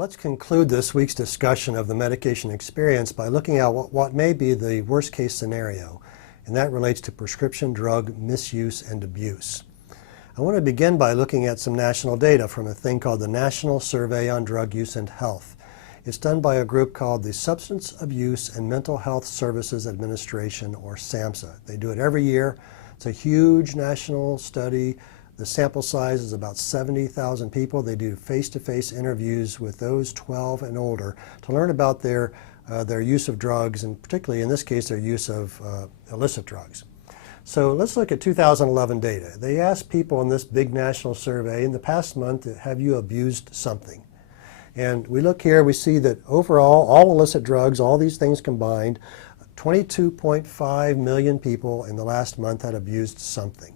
Let's conclude this week's discussion of the medication experience by looking at what may be the worst case scenario, and that relates to prescription drug misuse and abuse. I want to begin by looking at some national data from a thing called the National Survey on Drug Use and Health. It's done by a group called the Substance Abuse and Mental Health Services Administration, or SAMHSA. They do it every year. It's a huge national study. The sample size is about 70,000 people. They do face-to-face interviews with those 12 and older to learn about their use of drugs, and particularly in this case their use of illicit drugs. So let's look at 2011 data. They asked people in this big national survey, in the past month, have you abused something? And we look here, we see that overall, all illicit drugs, all these things combined, 22.5 million people in the last month had abused something.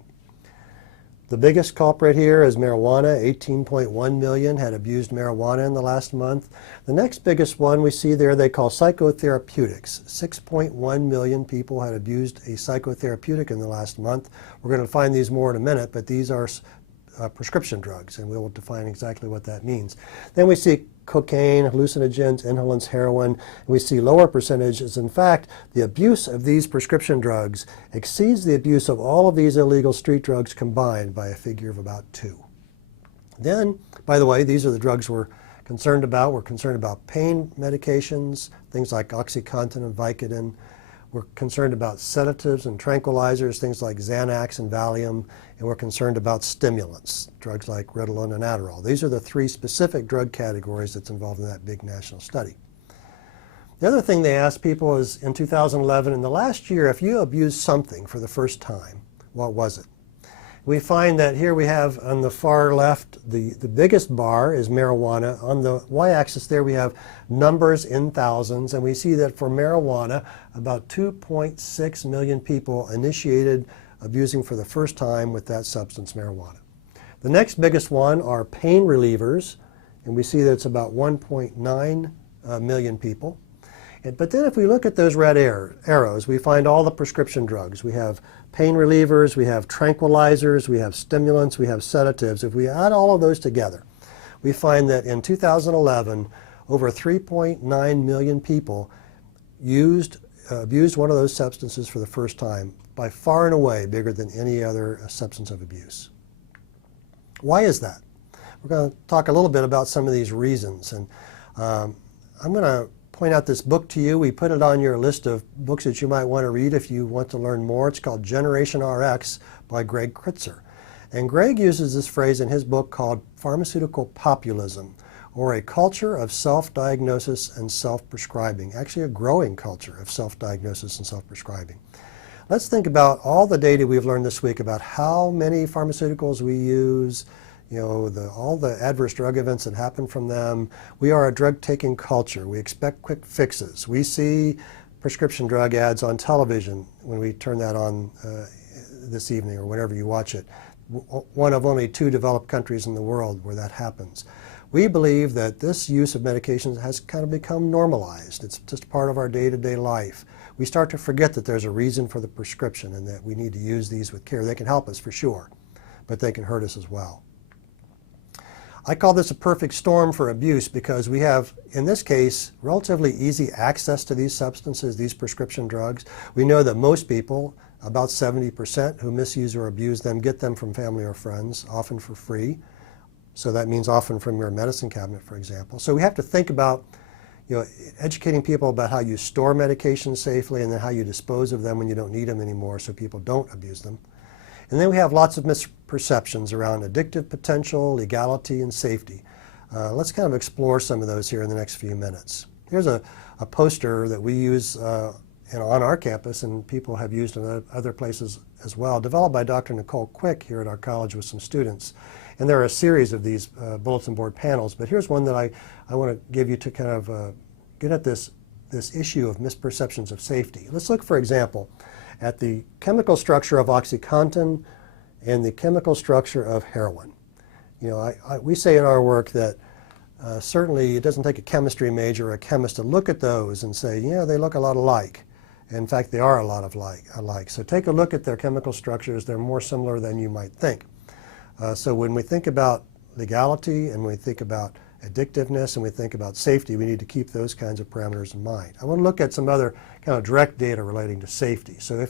The biggest culprit here is marijuana. 18.1 million had abused marijuana in the last month. The next biggest one we see there they call psychotherapeutics. 6.1 million people had abused a psychotherapeutic in the last month. We're going to define these more in a minute, but these are prescription drugs, and we will define exactly what that means. Then we see cocaine, hallucinogens, inhalants, heroin, and we see lower percentages. In fact, the abuse of these prescription drugs exceeds the abuse of all of these illegal street drugs combined by a figure of about 2. Then, by the way, these are the drugs we're concerned about. We're concerned about pain medications, things like OxyContin and Vicodin. We're concerned about sedatives and tranquilizers, things like Xanax and Valium, and we're concerned about stimulants, drugs like Ritalin and Adderall. These are the 3 specific drug categories that's involved in that big national study. The other thing they asked people is in 2011, in the last year, if you abused something for the first time, what was it? We find that here we have on the far left, the biggest bar is marijuana. On the y-axis there we have numbers in thousands, and we see that for marijuana, about 2.6 million people initiated abusing for the first time with that substance, marijuana. The next biggest one are pain relievers, and we see that it's about 1.9 million people. But then if we look at those red arrows, we find all the prescription drugs. We have pain relievers, we have tranquilizers, we have stimulants, we have sedatives. If we add all of those together, we find that in 2011, over 3.9 million people abused one of those substances for the first time, by far and away bigger than any other substance of abuse. Why is that? We're going to talk a little bit about some of these reasons. And I'm going to point out this book to you. We put it on your list of books that you might want to read if you want to learn more. It's called Generation RX by Greg Kritzer. And Greg uses this phrase in his book called Pharmaceutical Populism, or a culture of self-diagnosis and self-prescribing, actually a growing culture of self-diagnosis and self-prescribing. Let's think about all the data we've learned this week about how many pharmaceuticals we use, all the adverse drug events that happen from them. We are a drug-taking culture. We expect quick fixes. We see prescription drug ads on television when we turn that on this evening or whenever you watch it. One of only 2 developed countries in the world where that happens. We believe that this use of medications has kind of become normalized. It's just part of our day-to-day life. We start to forget that there's a reason for the prescription and that we need to use these with care. They can help us for sure, but they can hurt us as well. I call this a perfect storm for abuse because we have, in this case, relatively easy access to these substances, these prescription drugs. We know that most people, about 70% who misuse or abuse them, get them from family or friends, often for free. So that means often from your medicine cabinet, for example. So we have to think about educating people about how you store medications safely and then how you dispose of them when you don't need them anymore so people don't abuse them. And then we have lots of misperceptions around addictive potential, legality, and safety. Let's kind of explore some of those here in the next few minutes. Here's a poster that we use on our campus, and people have used in other places as well, developed by Dr. Nicole Quick here at our college with some students. And there are a series of these bulletin board panels, but here's one that I want to give you to kind of get at this issue of misperceptions of safety. Let's look, for example, at the chemical structure of OxyContin and the chemical structure of heroin. We say in our work that certainly it doesn't take a chemistry major or a chemist to look at those and say, they look a lot alike. In fact, they are a lot alike. So take a look at their chemical structures. They're more similar than you might think. So when we think about legality and we think about addictiveness and we think about safety, we need to keep those kinds of parameters in mind. I want to look at some other kind of direct data relating to safety. So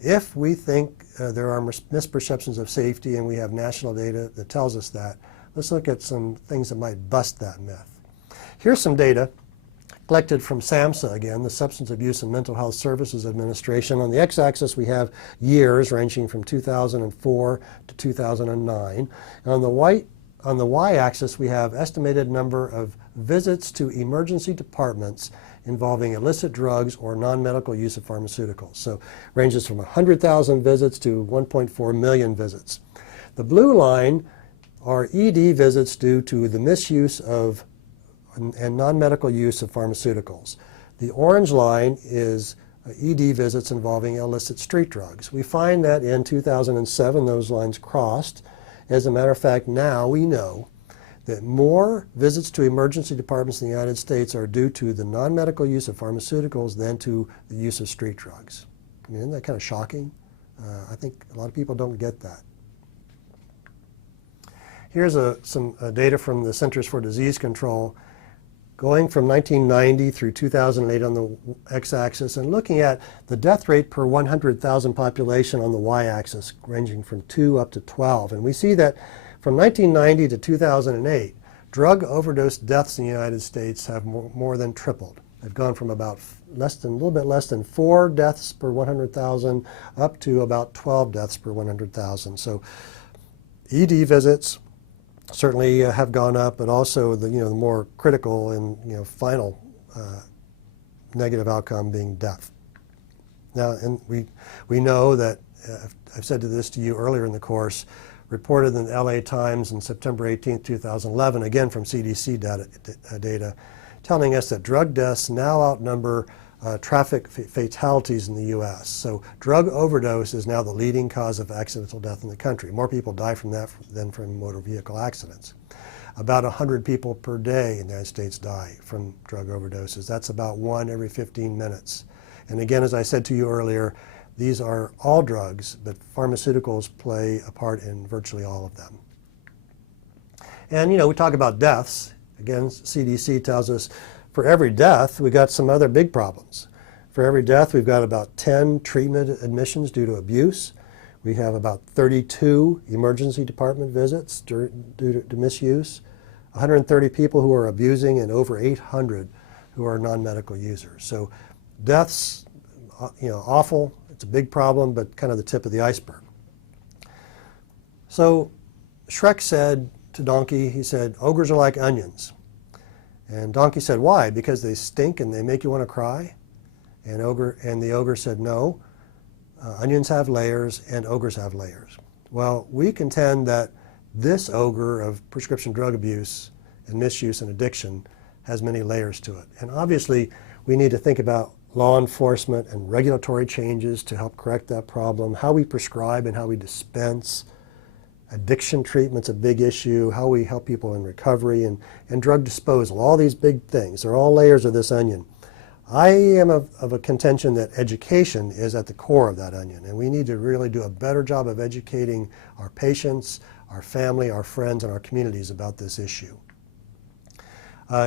if we think there are misperceptions of safety and we have national data that tells us that, let's look at some things that might bust that myth. Here's some data collected from SAMHSA, again, the Substance Abuse and Mental Health Services Administration. On the x-axis we have years ranging from 2004 to 2009. And on the y-axis we have estimated number of visits to emergency departments involving illicit drugs or non-medical use of pharmaceuticals. So ranges from 100,000 visits to 1.4 million visits. The blue line are ED visits due to the misuse of and non-medical use of pharmaceuticals. The orange line is ED visits involving illicit street drugs. We find that in 2007 those lines crossed. As a matter of fact, now we know that more visits to emergency departments in the United States are due to the non-medical use of pharmaceuticals than to the use of street drugs. I mean, isn't that kind of shocking? I think a lot of people don't get that. Here's some data from the Centers for Disease Control going from 1990 through 2008 on the x-axis and looking at the death rate per 100,000 population on the y-axis, ranging from 2 up to 12. And we see that from 1990 to 2008, drug overdose deaths in the United States have more than tripled. They've gone from about a little bit less than 4 deaths per 100,000 up to about 12 deaths per 100,000. So ED visits certainly have gone up, but also the more critical and final negative outcome being death. Now, and we know that I've said this to you earlier in the course, reported in the LA Times on September 18, 2011, again from CDC data, telling us that drug deaths now outnumber traffic fatalities in the U.S. So drug overdose is now the leading cause of accidental death in the country. More people die from that than from motor vehicle accidents. About 100 people per day in the United States die from drug overdoses. That's about 1 every 15 minutes. And again, as I said to you earlier, these are all drugs, but pharmaceuticals play a part in virtually all of them. And we talk about deaths. Again, CDC tells us for every death, we got some other big problems. For every death, we've got about 10 treatment admissions due to abuse. We have about 32 emergency department visits due to misuse, 130 people who are abusing, and over 800 who are non-medical users. So deaths, awful. It's a big problem, but kind of the tip of the iceberg. So Shrek said to Donkey, he said, ogres are like onions. And Donkey said, why? Because they stink and they make you want to cry? And the ogre said, no, onions have layers and ogres have layers. Well, we contend that this ogre of prescription drug abuse and misuse and addiction has many layers to it. And obviously, we need to think about law enforcement and regulatory changes to help correct that problem, how we prescribe and how we dispense. Addiction treatment's a big issue, how we help people in recovery, and drug disposal, all these big things. They're all layers of this onion. I am of a contention that education is at the core of that onion, and we need to really do a better job of educating our patients, our family, our friends, and our communities about this issue.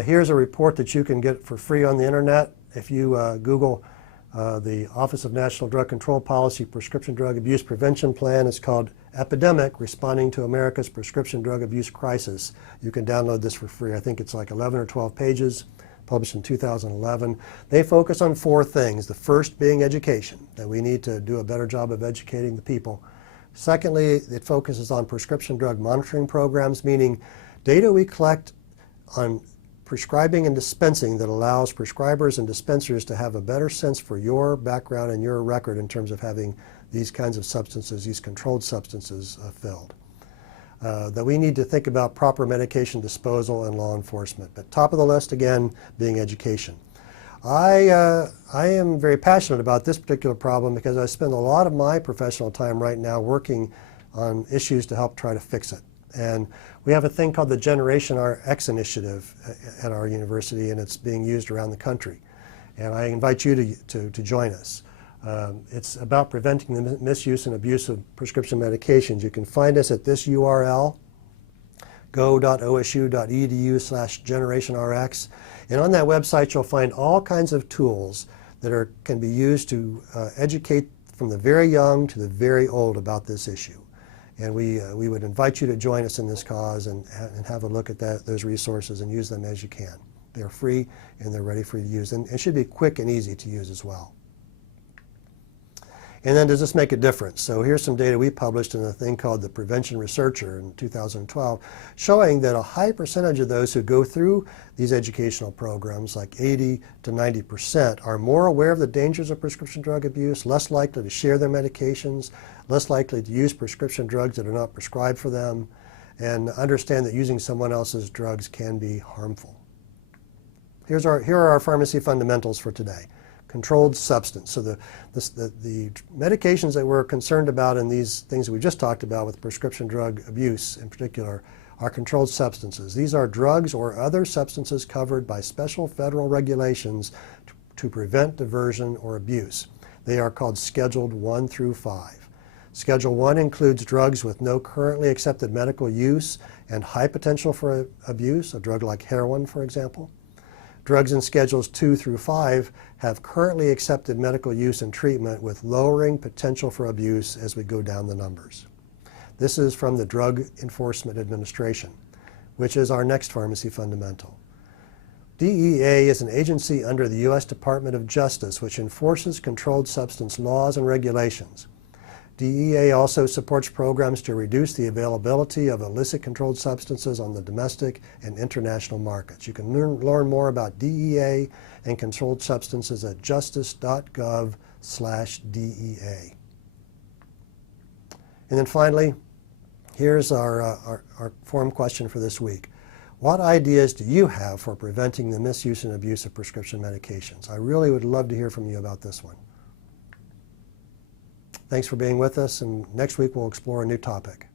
Here's a report that you can get for free on the internet. If you Google the Office of National Drug Control Policy Prescription Drug Abuse Prevention Plan, it's called Epidemic, Responding to America's Prescription Drug Abuse Crisis. You can download this for free. I think it's like 11 or 12 pages, published in 2011. They focus on 4 things. The first being education, that we need to do a better job of educating the people. Secondly, it focuses on prescription drug monitoring programs, meaning data we collect on prescribing and dispensing that allows prescribers and dispensers to have a better sense for your background and your record in terms of having these kinds of substances, these controlled substances filled. That we need to think about proper medication disposal and law enforcement. But top of the list, again, being education. I am very passionate about this particular problem because I spend a lot of my professional time right now working on issues to help try to fix it. And we have a thing called the Generation X initiative at our university, and it's being used around the country. And I invite you to join us. It's about preventing the misuse and abuse of prescription medications. You can find us at this URL, go.osu.edu/generationrx. And on that website you'll find all kinds of tools that can be used to educate from the very young to the very old about this issue. And we would invite you to join us in this cause and have a look at those resources and use them as you can. They're free and they're ready for you to use, and it should be quick and easy to use as well. And then does this make a difference? So here's some data we published in a thing called the Prevention Researcher in 2012, showing that a high percentage of those who go through these educational programs, like 80 to 90%, are more aware of the dangers of prescription drug abuse, less likely to share their medications, less likely to use prescription drugs that are not prescribed for them, and understand that using someone else's drugs can be harmful. Here are our pharmacy fundamentals for today. Controlled substance. So the medications that we're concerned about in these things that we just talked about with prescription drug abuse in particular are controlled substances. These are drugs or other substances covered by special federal regulations to prevent diversion or abuse. They are called Scheduled 1 through 5. Schedule 1 includes drugs with no currently accepted medical use and high potential for abuse, a drug like heroin, for example. Drugs in Schedules 2 through 5 have currently accepted medical use and treatment with lowering potential for abuse as we go down the numbers. This is from the Drug Enforcement Administration, which is our next pharmacy fundamental. DEA is an agency under the U.S. Department of Justice which enforces controlled substance laws and regulations. DEA also supports programs to reduce the availability of illicit controlled substances on the domestic and international markets. You can learn more about DEA and controlled substances at justice.gov/DEA. And then finally, here's our forum question for this week. What ideas do you have for preventing the misuse and abuse of prescription medications? I really would love to hear from you about this one. Thanks for being with us, and next week we'll explore a new topic.